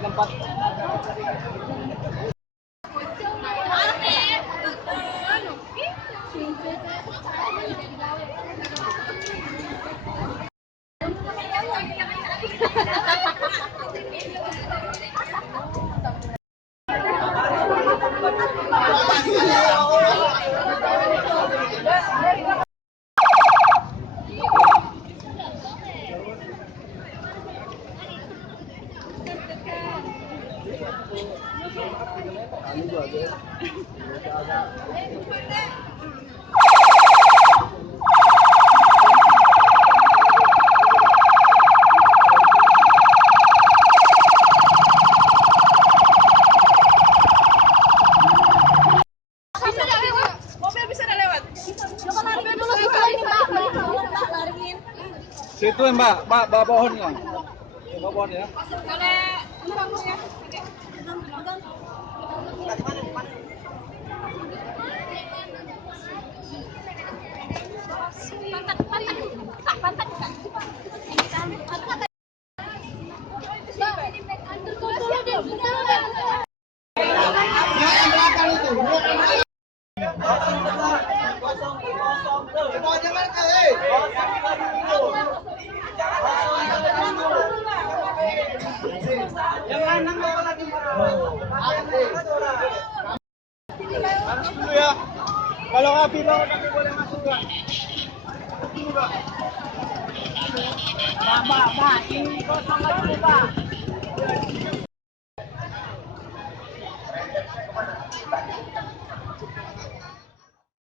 tempat. Situ ya Mbak, bawa pohonnya. Bawa pohon ya. Masuk dulu ya. Kalau api mau tapi boleh masuk nggak? Mbak, ini kosong dulu Pak.